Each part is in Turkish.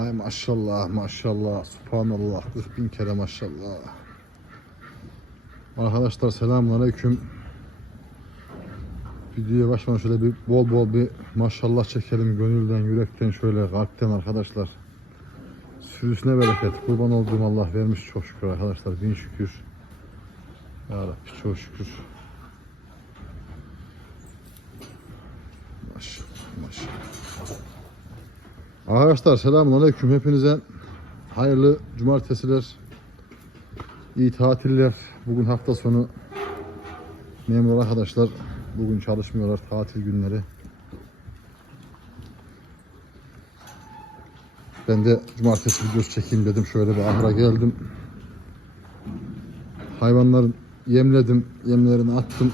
Ay maşallah maşallah subhanallah 40 bin kere maşallah. Arkadaşlar selamünaleyküm. Videoya başlamadan şöyle bir bol bol bir maşallah çekelim gönülden yürekten şöyle kalpten arkadaşlar. Sürüsüne bereket kurban olduğum Allah vermiş çok şükür arkadaşlar bin şükür. Ya Rabbi çok şükür. Maşallah maşallah. Arkadaşlar selamünaleyküm hepinize hayırlı cumartesiler, iyi tatiller. Bugün hafta sonu memur arkadaşlar bugün çalışmıyorlar tatil günleri. Ben de cumartesi videosu çekeyim dedim şöyle bir ahıra geldim. Hayvanları yemledim, yemlerini attım.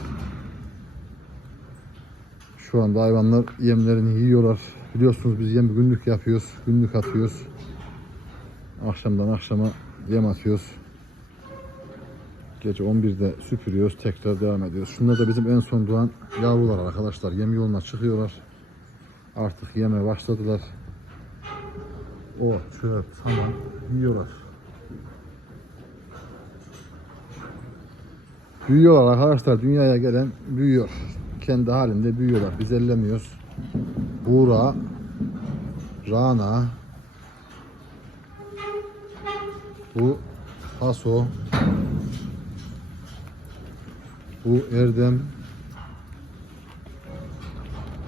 Şu anda hayvanlar yemlerini yiyorlar. Biliyorsunuz biz yem günlük yapıyoruz. Günlük atıyoruz. Akşamdan akşama yem atıyoruz. Gece 11'de süpürüyoruz. Tekrar devam ediyoruz. Şunlar da bizim en son doğan yavrular arkadaşlar. Yem yoluna çıkıyorlar. Artık yeme başladılar. O çöp, saman yiyorlar. Büyüyorlar arkadaşlar. Dünyaya gelen büyüyor. Kendi halinde büyüyorlar. Biz ellemiyoruz. Buğra, Rana, bu Haso, bu Erdem,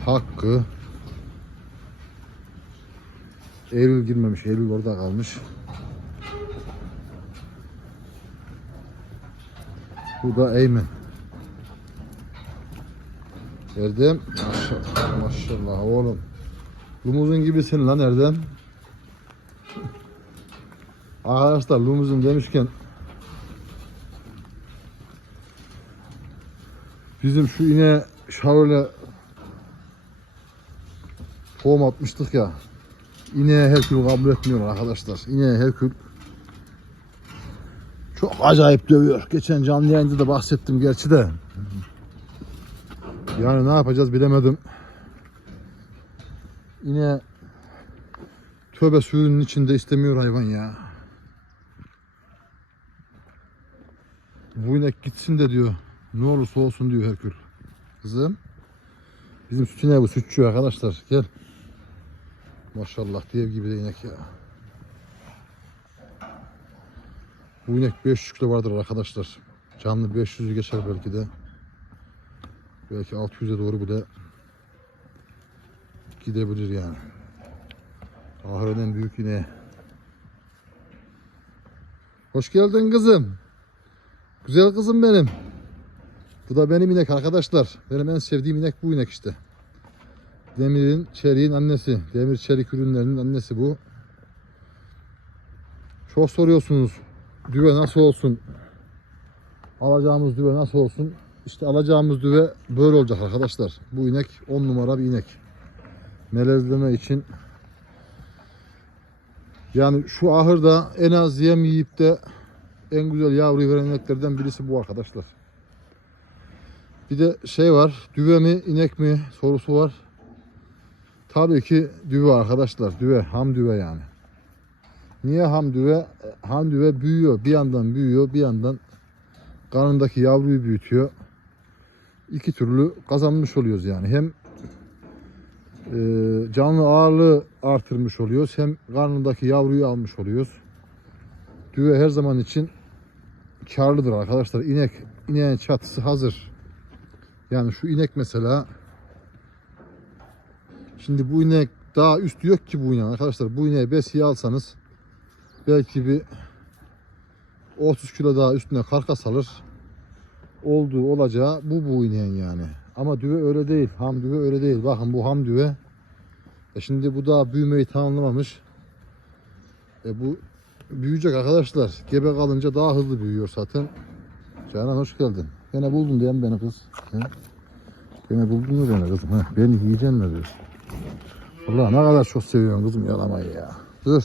Hakkı, Eylül girmemiş, Eylül orada kalmış. Bu da Eymen. Erdem maşallah, maşallah oğlum. Lumuzun gibisin lan Erdem. Arkadaşlar lumuzun demişken bizim şu ineğe şöyle tohum atmıştık ya. İneğe Herkül kabul etmiyor arkadaşlar. İneğe Herkül çok acayip dövüyor. Geçen canlı yayında da bahsettim gerçi de. Yani ne yapacağız bilemedim. Yine tövbe suyunun içinde istemiyor hayvan ya. Bu inek gitsin de diyor. Ne olursa olsun diyor Herkül. Kızım. Bizim süt ineği bu sütçü arkadaşlar. Gel. Maşallah dev gibi de inek ya. Bu inek 500 kilo vardır arkadaşlar. Canlı 500'ü geçer belki de. Belki 600'e doğru bile gidebilir yani. Ahırın büyük ineği. Hoş geldin kızım. Güzel kızım benim. Bu da benim inek arkadaşlar. Benim en sevdiğim inek bu inek işte. Demir'in, Çelik'in annesi. Demir Çelik ürünlerinin annesi bu. Çok soruyorsunuz. Düve nasıl olsun? Alacağımız düve nasıl olsun? İşte alacağımız düve böyle olacak arkadaşlar. Bu inek 10 numara bir inek. Melezleme için yani şu ahırda en az yem yiyip de en güzel yavruyu veren ineklerden birisi bu arkadaşlar. Bir de şey var. Düve mi inek mi sorusu var. Tabii ki düve arkadaşlar. Düve. Ham düve yani. Niye ham düve? Ham düve büyüyor. Bir yandan büyüyor. Bir yandan karnındaki yavruyu büyütüyor. İki türlü kazanmış oluyoruz yani. Hem e, canlı ağırlığı artırmış oluyoruz. Hem karnındaki yavruyu almış oluyoruz. Düve her zaman için karlıdır arkadaşlar. İnek, ineğin çatısı hazır. Yani şu inek mesela şimdi bu inek daha üstü yok ki bu ineğin arkadaşlar. Bu ineği besiye alsanız belki bir 30 kilo daha üstüne karkas alır. Olduğu olacağı bu bu ineğin yani. Ama düve öyle değil. Ham düve öyle değil. Bakın bu ham düve. E şimdi bu daha büyümeyi tamamlamamış. E bu büyüyecek arkadaşlar. Gebe kalınca daha hızlı büyüyor zaten. Canan hoş geldin. Gene buldun diyen beni kız. He? Gene buldun mu beni kızım? He? Beni yiyeceksin mi diyorsun? Allah ne kadar çok seviyorum kızım yalamayı ya. Dur.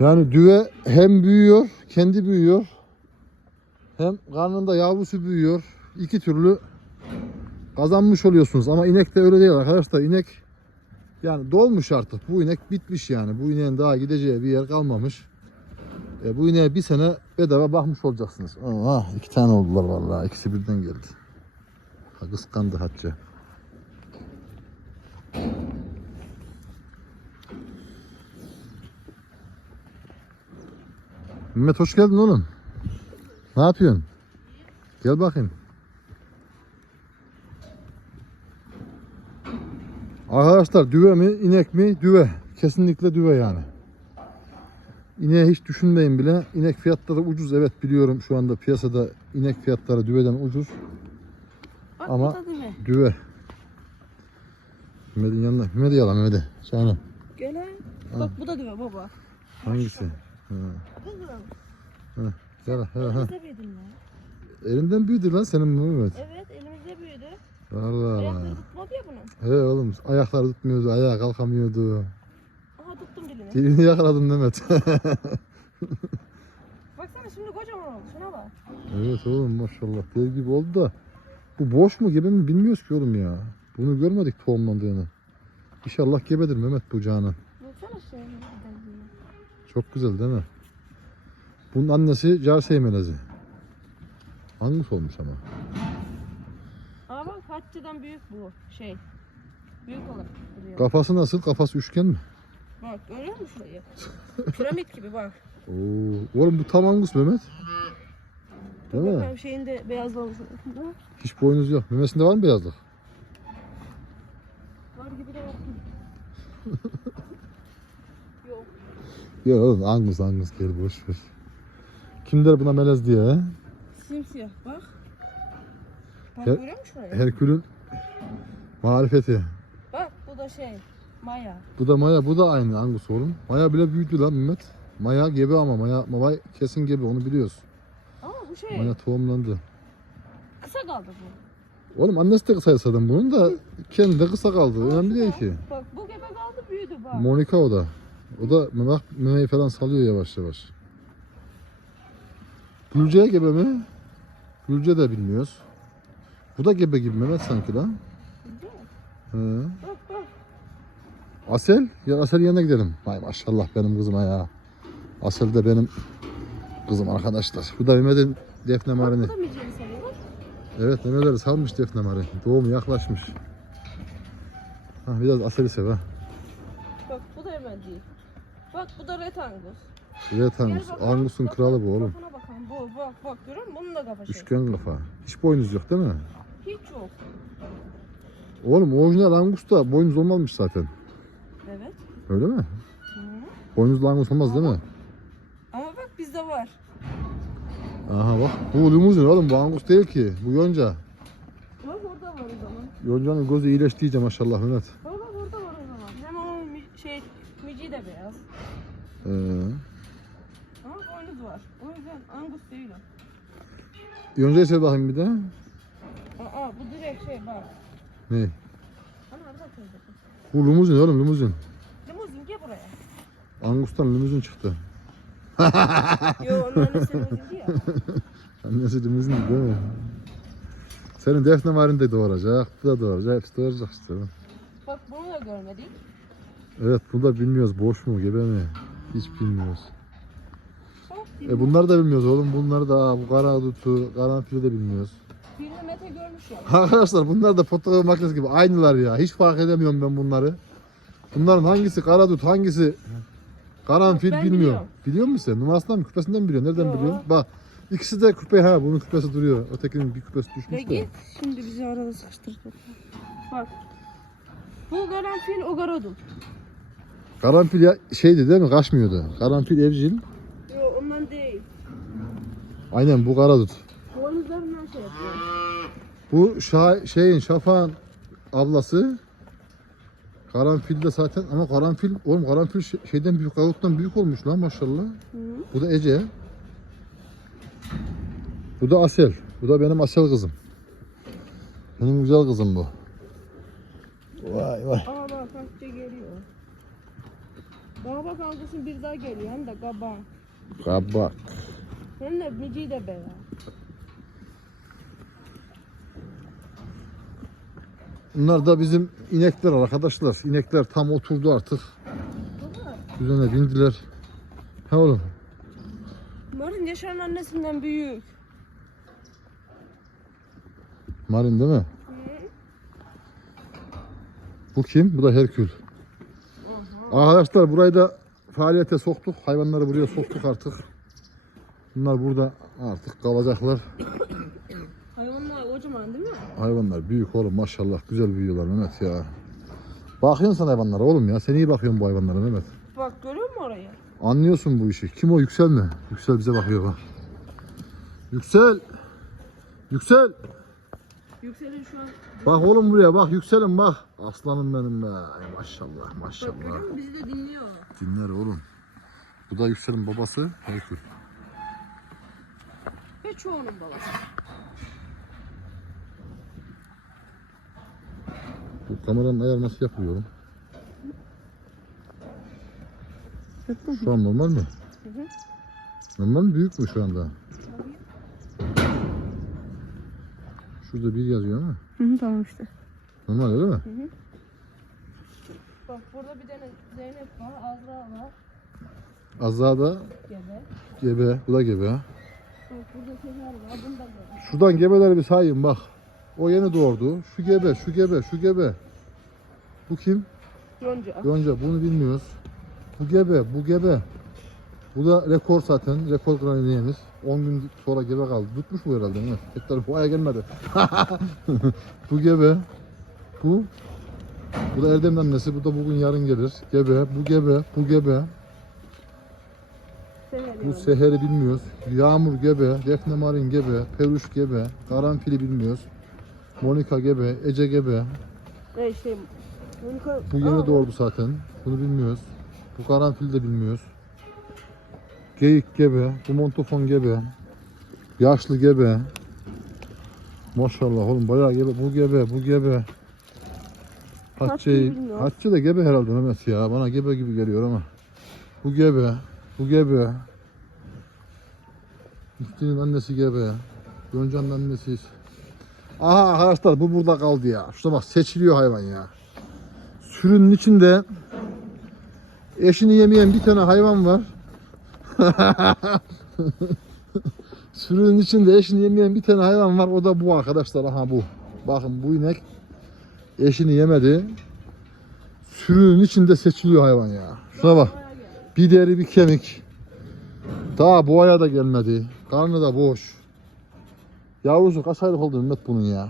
Yani düve hem büyüyor, kendi büyüyor. Hem karnında yavrusu büyüyor. İki türlü kazanmış oluyorsunuz. Ama inek de öyle değil arkadaşlar. İnek Yani dolmuş artık. Bu inek bitmiş yani. Bu ineğin daha gideceği bir yer kalmamış. E, bu ineğe bir sene bedava bakmış olacaksınız. Aa, iki tane oldular vallahi. İkisi birden geldi. Kıskandı Hatice. Mehmet hoş geldin oğlum. Ne yapıyorsun? Gel bakayım. Arkadaşlar düve mi inek mi? Düve. Kesinlikle düve yani. İneği hiç düşünmeyin bile. İnek fiyatları ucuz. Evet biliyorum şu anda piyasada inek fiyatları düveden ucuz. Bak Ama- mi? Düve. Mehmet'in yanına. Mehmet'i yalan Mehmet'i. Canım. Gel ha. Bak bu da mi baba? Hangisi? Ha, ha. Elimizde büyüdün ya. Elinden büyüdü lan senin Mehmet. Evet elimizde büyüdü. Vallahi. Ayakları tutmadı ya bunun. He oğlum ayakları tutmuyordu, ayağa kalkamıyordu. Aha tuttum dilini. Dilini yakaladın Mehmet. Baksana şimdi kocaman oldu. Şuna bak. evet oğlum maşallah dev gibi oldu da. Bu boş mu gebe mi bilmiyoruz ki oğlum ya. Bunu görmedik tohumlandığını. İnşallah gebedir Mehmet bu canı. Baksana şöyle. Çok güzel değil mi? Bunun annesi Carsey melezi. Hangisi olmuş ama? Ama bak Hatice'den büyük bu şey. Büyük olarak duruyor. Kafası nasıl? Kafası üçgen mi? Bak görüyor musun şurayı? Piramit gibi bak. Oo, oğlum bu tam Angus Mehmet. Dur Değil mi? bakalım şeyinde beyazlamış. Hiç boynuz yok. Memesinde var mı beyazlık? Var gibi de yok. Yok oğlum Angus Angus gel boş ver. Kim der buna melez diye he? Simsiyah bak. Bak Her- görüyor musun şurayı? Herkül'ün marifeti. Bak bu da şey. Maya. Bu da Maya, bu da aynı Angus oğlum. Maya bile büyüdü lan Mehmet. Maya gebe ama Maya, Maya kesin gebe onu biliyoruz. Ama bu şey. Maya tohumlandı. Kısa kaldı bu. Oğlum annesi de kısa yasadan bunun da kendi de kısa kaldı. Önemli değil ki. Bak bu gebe kaldı büyüdü bak. Monika o da. O da bak memeyi falan salıyor yavaş yavaş. Gülce'ye gebe mi? Gülce de bilmiyoruz. Bu da gebe gibi Mehmet sanki lan. He. Asel, ya Asel yanına gidelim. Vay maşallah benim kızıma ya. Asel de benim kızım arkadaşlar. Bu da Mehmet'in defne marini. Evet Mehmet'leri salmış defne marini. Doğumu yaklaşmış. Ha, biraz Asel'i sev ha. Bak bu da hemen değil. Bak bu da red angus. Red Angus. bakalım, Angus'un bak, kralı bu oğlum. Kafana bakalım. Bu bak bak görüyor musun? Bunun da kafa şey. Üçgen kafa. Hiç boynuz yok değil mi? Hiç yok. Oğlum orijinal Angus da boynuz olmamış zaten. Evet. Öyle mi? Hı. Boynuzlu Angus olmaz değil mi? Ama bak bizde var. Aha bak. Bu limuzin oğlum bu Angus değil ki. Bu yonca. Bak orada var o zaman. Yoncanın gözü iyileşti iyice maşallah Mehmet. Bak bak orada var o zaman. Hem onun mi- şey mici de beyaz. Ee, Ama boynuz var. O yüzden angus değil o. yoncayı sev bakayım bir de. Aa bu direkt şey bak. Ne? Ana arada koyduk. Bu limuzin oğlum limuzin. Limuzin gel buraya. Angus'tan limuzin çıktı. Yo onun annesi limuzin ya. Annesi limuzin değil mi? Senin defne marin de doğuracak. Bu da doğuracak. Hepsi doğuracak işte. Bak bunu da görmedik. Evet bunu da bilmiyoruz. Boş mu gebe mi? Hiç bilmiyoruz. E bunları da bilmiyoruz oğlum. Bunları da bu kara dutu, karanfili de bilmiyoruz. birini Mete görmüş ya. Arkadaşlar bunlar da fotoğraf makinesi gibi aynılar ya. Hiç fark edemiyorum ben bunları. Bunların hangisi karadut, hangisi karanfil Ben bilmiyorum. biliyorum. Biliyor musun sen? Numarasından mı, küpesinden mi biliyorsun? Nereden Yo. biliyorsun? Bak ikisi de küpe ha. Bunun küpesi duruyor. Ötekinin bir küpesi Ve düşmüş git de. şimdi bizi arada sıkıştırdı. Bak. Bu karanfil o garodun. Karanfil ya şeydi değil mi? Kaçmıyordu. Karanfil evcil. Yo ondan değil. Aynen bu karadut. Boynuzlarından şey yapıyor. Bu şa şeyin Şafak'ın ablası. Karanfil de zaten ama karanfil oğlum karanfil şey- şeyden büyük karaduttan büyük olmuş lan maşallah. Hı. Bu da Ece. Bu da Asel. Bu da benim Asel kızım. Benim güzel kızım bu. Vay vay. Aa. Bana bak Angus'un bir daha geliyor hem de kaban. Kabak. Hem de mici de beyaz. Bunlar da bizim inekler arkadaşlar. İnekler tam oturdu artık. Üzerine bindiler. Ha oğlum. Bunların Yaşar'ın annesinden büyük. Marin değil mi? Bu kim? Bu da Herkül. Arkadaşlar burayı da faaliyete soktuk. Hayvanları buraya soktuk artık. Bunlar burada artık kalacaklar. Hayvanlar kocaman değil mi? Hayvanlar büyük oğlum maşallah güzel büyüyorlar Mehmet ya. Bakıyorsun sen hayvanlara oğlum ya. Sen iyi bakıyorsun bu hayvanlara Mehmet. Bak görüyor musun orayı? Anlıyorsun bu işi. Kim o Yüksel mi? Yüksel bize bakıyor bak. Yüksel. Yüksel. Yükselin şu an. Bak oğlum buraya bak Yüksel'im bak. Aslanım benim be. Ay maşallah Bak maşallah. görüyor musun? Bizi de dinliyor. Dinler oğlum. Bu da Yüksel'in babası Herkül. Ve çoğunun babası. Bu kameranın ayarı nasıl yapıyorum? Şu an normal mi? Hı hı. Normal mi? Büyük mü şu anda? Şurada bir yazıyor ama. Hı hı tamam işte. Normal öyle mi? Bak burada bir tane Zeynep var, Azra var, Azada gebe. gebe. Bu da gebe. ha. Bak burada Seher var, bunda gebe. Şuradan gebeleri bir sayayım bak. O yeni doğurdu. Şu gebe, şu gebe, şu gebe. Bu kim? Yonca. Yonca bunu bilmiyoruz. Bu gebe, bu gebe. Bu da rekor zaten. Rekor kıran ineğimiz. 10 gün sonra gebe kaldı. Tutmuş bu herhalde. değil mi? Tekrar bu aya gelmedi. bu gebe. Bu. Bu da Erdem'in annesi. Bu da bugün yarın gelir. Gebe, bu gebe, bu gebe. Seher Bu. Seher'i bilmiyoruz. Yağmur gebe, Defne Marin gebe, Peruş gebe, Karanfil'i bilmiyoruz. Monika gebe, Ece gebe. Ne şey. Monika. Bu yeni doğurdu zaten. Bunu bilmiyoruz. Bu karanfil de bilmiyoruz. Geyik gebe, bu montofon gebe. Yaşlı gebe. Maşallah oğlum bayağı gebe. Bu gebe, bu gebe. Bilmiyorum. Hatice de gebe herhalde Mehmet ya. Bana gebe gibi geliyor ama. Bu gebe, bu gebe. Müftünün annesi gebe. Yonca'nın annesi. Aha arkadaşlar bu burada kaldı ya. Şuna bak seçiliyor hayvan ya. Sürünün içinde eşini yemeyen bir tane hayvan var. Sürünün içinde eşini yemeyen bir tane hayvan var. O da bu arkadaşlar. Aha bu. Bakın bu inek eşini yemedi. Sürünün içinde seçiliyor hayvan ya. Şuna bak. Bir deri bir kemik. Daha boğaya da gelmedi. Karnı da boş. Yavrusu kaç aylık oldu Mehmet bunun ya?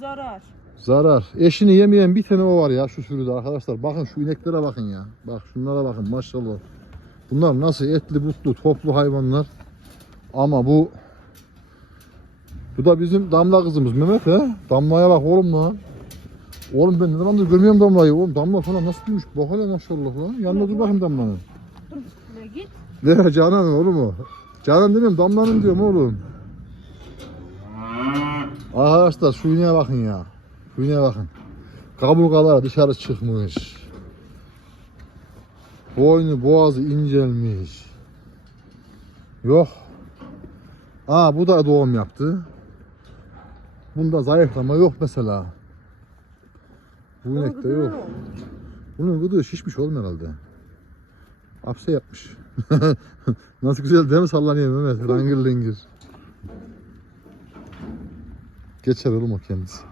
Zarar. Zarar. Eşini yemeyen bir tane o var ya şu sürüde arkadaşlar. Bakın şu ineklere bakın ya. Bak şunlara bakın maşallah. Bunlar nasıl etli butlu toplu hayvanlar. Ama bu bu da bizim damla kızımız Mehmet he. Damlaya bak oğlum lan. Oğlum ben ne zamandır görmüyorum damlayı. Oğlum damla falan nasıl büyümüş. Bak hele maşallah lan. Yanına dur bakayım damlanın. Ne git. Ne Canan oğlum o. Canan demiyorum damlanın diyorum oğlum. Arkadaşlar ineğe bakın ya. İneğe bakın. Kaburgalar dışarı çıkmış. Boynu boğazı incelmiş. Yok. Aa bu da doğum yaptı. Bunda zayıflama yok mesela. Bu inekte yok. Bunun gıdığı şişmiş oğlum herhalde. Hapse yapmış. Nasıl güzel değil mi sallanıyor Mehmet? Langır lingir. Geçer oğlum o kendisi.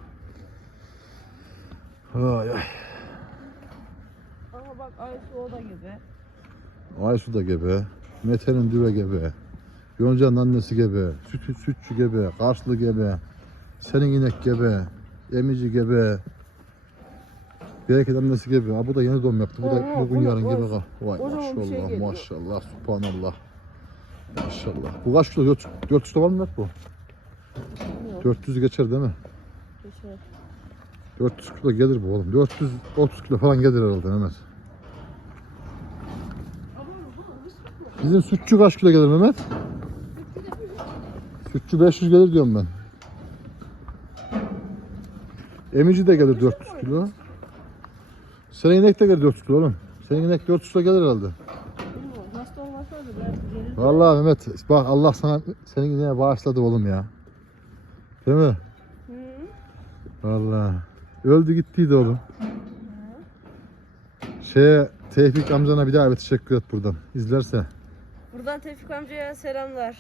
Ay ay. Aysu o da gibi. Aysu da gebe. Mete'nin düve gebe. Yonca'nın annesi gebe. Süt, sütçü gebe. Karslı gebe. Senin inek gebe. Emici gebe. Bereket annesi gebe. Ha, bu da yeni doğum yaptı. Bu da bugün yarın gebe kal. Vay şey maşallah geliyor. maşallah. Subhanallah. Maşallah. Bu kaç kilo? 400, 400 kilo var mı bu? Bilmiyorum. 400 geçer değil mi? Şey. 400 kilo gelir bu oğlum. 430 kilo falan gelir herhalde Mehmet. Ama bu bu süt mü? Bizim sütçü kaç kilo gelir Mehmet? Sütçü 500 gelir diyorum ben. Emici de gelir 400 kilo. Senin inek de gelir 400 kilo oğlum. Senin inek 400 kilo gelir herhalde. Hasta olmasaydı belki gelir. Vallahi Mehmet bak Allah sana senin ineğe bağışladı oğlum ya. Değil mi? Hı. Vallahi. Öldü gittiydi oğlum. Şeye Tevfik amcana bir daha bir teşekkür et buradan. İzlerse. Buradan Tevfik amcaya selamlar.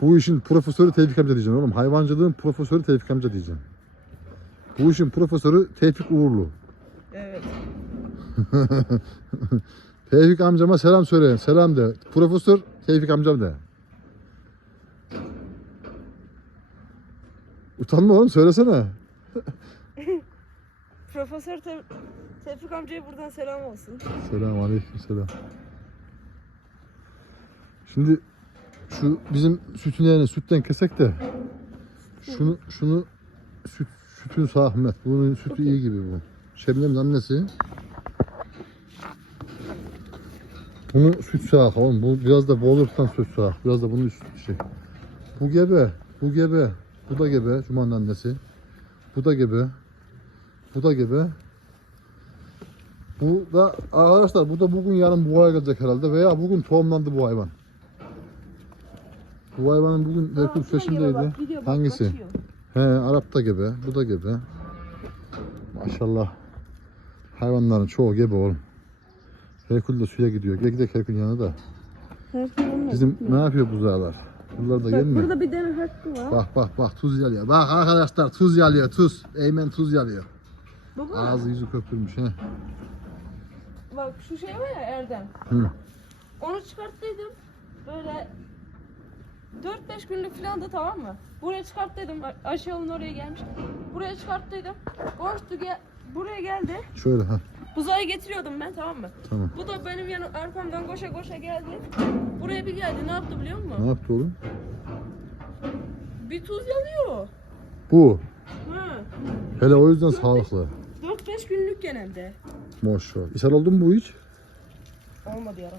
Bu işin profesörü Tevfik amca diyeceksin oğlum. Hayvancılığın profesörü Tevfik amca diyeceksin. Bu işin profesörü Tevfik Uğurlu. Evet. Tevfik amcama selam söyle. Selam de. Profesör Tevfik amcam de. Utanma oğlum söylesene. Profesör Te- Tevfik amcaya buradan selam olsun. Selam aleyküm selam. Şimdi şu bizim sütün yani sütten kesek de şunu şunu süt sütün sağ Ahmet. Bunun sütü iyi gibi bu. Şebnem'in annesi. Bunu süt sağ oğlum. Bu biraz da boğulursan süt sağ. Biraz da bunun üst şey. Bu gebe. Bu gebe. Bu da gebe. Cuma'nın annesi. Bu da gebe. Bu da gebe. Bu da arkadaşlar bu da bugün yarın buğaya gelecek herhalde veya bugün tohumlandı bu hayvan. Bu hayvanın bugün Herkül bak, Hangisi? kaçıyor. He Arap da gebe, bu da gebe. Maşallah. Hayvanların çoğu gebe oğlum. Herkül de suya gidiyor. Gel gidelim Herkül'ün yanına da. Onunla Bizim ne yapıyor buzağlar? Bunlar da Bak gelmiyor. burada bir tane hakkı var. Bak bak bak tuz yalıyor. Bak arkadaşlar tuz yalıyor tuz. Eymen tuz yalıyor. Baba Ağzı yüzü köpürmüş he. bak şu şey var ya Erdem. Hı. Onu çıkarttıydım. Böyle 4-5 günlük falan da tamam mı? Buraya çıkarttıydım. A- Aşağının oraya gelmiş. Buraya çıkarttıydım. Koştu gel buraya geldi. Şöyle ha Buzağı getiriyordum ben tamam mı? tamam. Bu da benim yanım arkamdan koşa koşa geldi. Buraya bir geldi. Ne yaptı biliyor Ne musun? yaptı oğlum? Bir tuz yalıyor. Bu. Ha. Hele o yüzden sağlıklı. 4-5 günlük genelde. Maşallah. İshal oldu mu bu hiç? Olmadı yarın.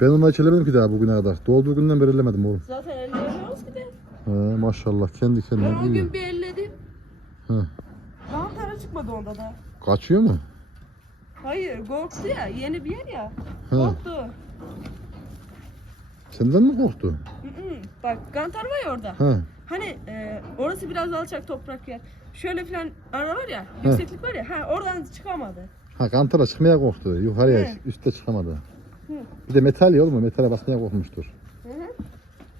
Ben onu hiç ki daha bugüne kadar. Doğduğu günden beri ellemedim oğlum. Zaten elleyemiyoruz ki de. He, maşallah kendi Ben kendine o büyüyor. gün bir elledim. Hı. Daha tara çıkmadı onda da. Kaçıyor mu? Hayır korktu ya. Yeni bir yer ya. He. Korktu. Senden mi korktu? Hı hı. Bak kantar var ya orada. He. Hani e, orası biraz alçak toprak yer. Şöyle falan ara var ya. Yükseklik var ya. Ha oradan çıkamadı. Ha kantara çıkmaya korktu. Yukarıya He. üste çıkamadı. Hı. Bir de metal ya oğlum. o Metale basmaya korkmuştur. Hı hı.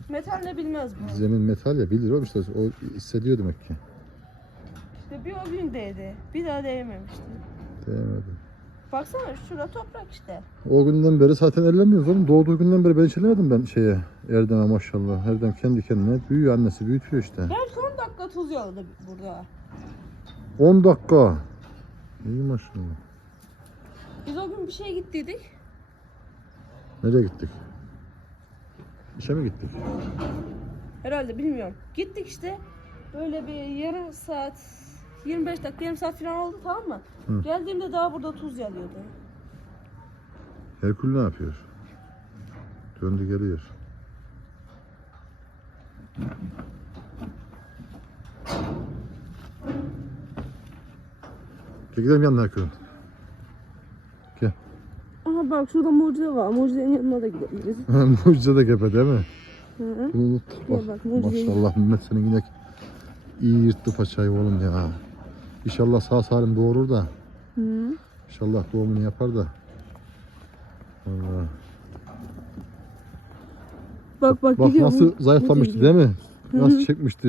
Metal ne bilmez bu. Zemin metal ya bilir oğlum işte. O hissediyor demek ki. İşte bir o gün değdi. Bir daha değmemişti. Değmedi. Baksana şurada toprak işte. O günden beri zaten ellemiyoruz oğlum. Doğduğu günden beri ben hiç ellemedim ben şeye. Erdem'e maşallah. Erdem kendi kendine büyüyor. Annesi büyütüyor işte. Ben son dakika tuz yaladı burada. 10 dakika. İyi maşallah. Biz o gün bir şeye gittiydik. Nereye gittik? İşe mi gittik? Herhalde bilmiyorum. Gittik işte. Böyle bir yarım saat 25 dakika yarım saat falan oldu tamam mı? Hı. Geldiğimde daha burada tuz yalıyordu. Herkül ne yapıyor? Döndü geliyor. Gel gidelim yanına Herkül'ün. Bak şurada mucize var. Mucizenin yanına da gidebiliriz. Mucize de gebe değil mi? Hı hı. Bunu unuttuk bak. Bak, Maşallah Mehmet senin yine iyi yırttı paçayı oğlum ya. İnşallah sağ salim doğurur da. Hı. İnşallah doğumunu yapar da. Allah. Bak bak, Bak gidiyor. nasıl zayıflamıştı gidiyor. değil mi? Hı Nasıl hı. çekmişti.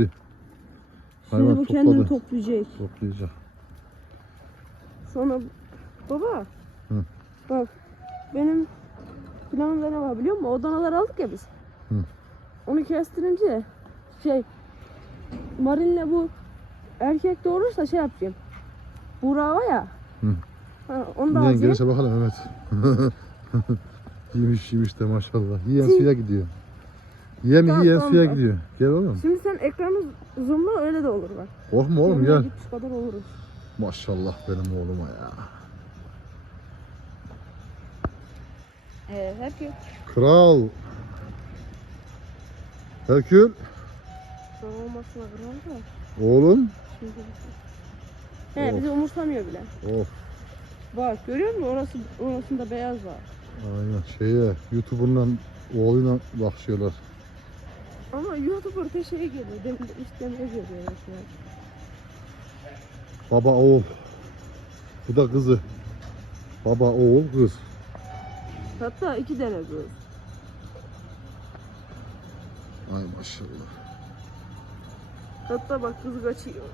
Şimdi Hayvan bu kendini topladı. toplayacak. Toplayacak. Sonra baba. Hı. Bak benim planımda ne var biliyor musun? O danaları aldık ya biz. Hı. Onu kestirince şey Marin'le bu erkek doğurursa şey yapacağım. Buğra var ya. Hı. Ha, onu da alacağım. gelirse bakalım Mehmet. yemiş yemiş de maşallah. Yiyen suya gidiyor. Yemi Tamam, yiyen tamam, suya tamam. gidiyor. Gel oğlum. Şimdi sen ekranı zoomla öyle de olur bak. Korkma oğlum Yanına gel. gitmiş kadar oluruz. Maşallah benim oğluma ya. Ee, herkes Kral. Herkül. sana olmasına kırar da. Oğlum. Şimdi He Of. bizi umursamıyor bile. Of. Bak görüyor musun? Orası, orasında beyaz var. Aynen şeye YouTuber'la oğluyla bakışıyorlar. Ama YouTuber'da şey geliyor. Demin de işlemeye geliyor resmen. Baba oğul. Bu da kızı. Baba oğul kız. Hatta iki tane kız. Ay maşallah. Hatta bak kız kaçıyor.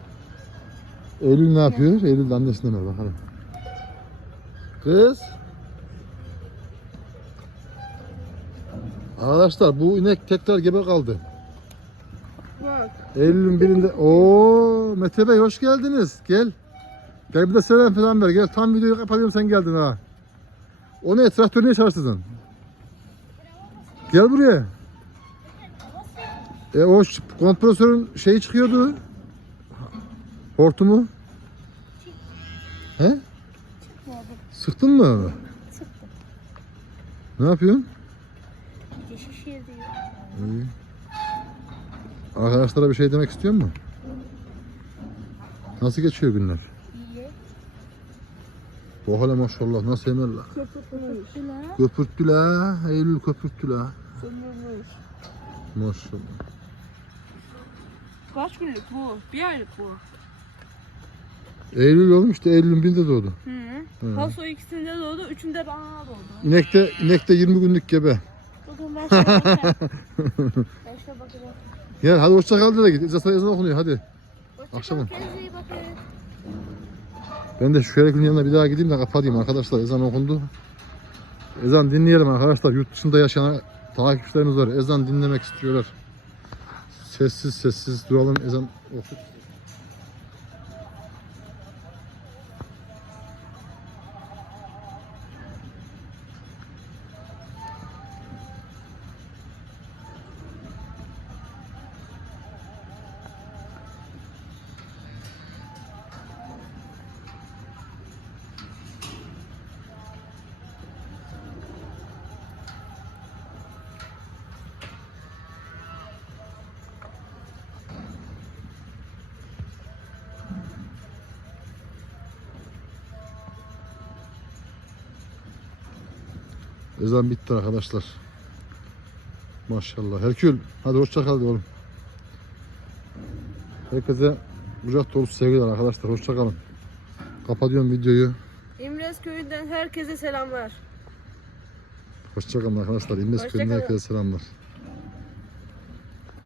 Eylül ne yapıyor? Eylül de annesine ver bakalım. Kız. Arkadaşlar bu inek tekrar gebe kaldı. Bak. Eylül'ün birinde. Oo Mete Bey hoş geldiniz. Gel. Gel bir de selam falan ver. Gel tam videoyu kapatıyorum sen geldin ha. O ne traktör niye çalıştırdın? Gel buraya. E o kompresörün şeyi çıkıyordu. Hortumu. He? Sıktın mı onu? Ne yapıyorsun? Bir de şişirdi. İyi. Arkadaşlara bir şey demek istiyor musun? Nasıl geçiyor günler? Bu hala maşallah nasıl emerler. Şuna. Köpürttüler. Eylül köpürttüler. Sömürmüş. Maşallah. Kaç günlük bu? Bir aylık bu. Eylül olmuş da Eylül'ün birinde doğdu. Hı. Hı. Paso ikisinde doğdu, üçünde bana doğdu. İnek de, inek de 20 günlük gebe. Bugün ben şuna bakayım. ben şuna bakacağım. Gel hadi hoşça kal da git. Ezan, ezan okunuyor hadi. Hoşça Akşamın. Kendinize iyi bakın. Ben de şu Şeref'in yanına bir daha gideyim de kapatayım arkadaşlar. Ezan okundu. Ezan dinleyelim arkadaşlar. Yurt dışında yaşayan takipçilerimiz var. Ezan dinlemek istiyorlar. Sessiz sessiz duralım. Ezan oku. Ezan bitti arkadaşlar. Maşallah. Herkül hadi hoşça kal diyorum. Herkese kucak dolusu sevgiler arkadaşlar. Hoşça kalın. Kapatıyorum videoyu. İmrez köyünden herkese selamlar. Hoşça kalın arkadaşlar. Hoşça Köyü'nden herkese selamlar.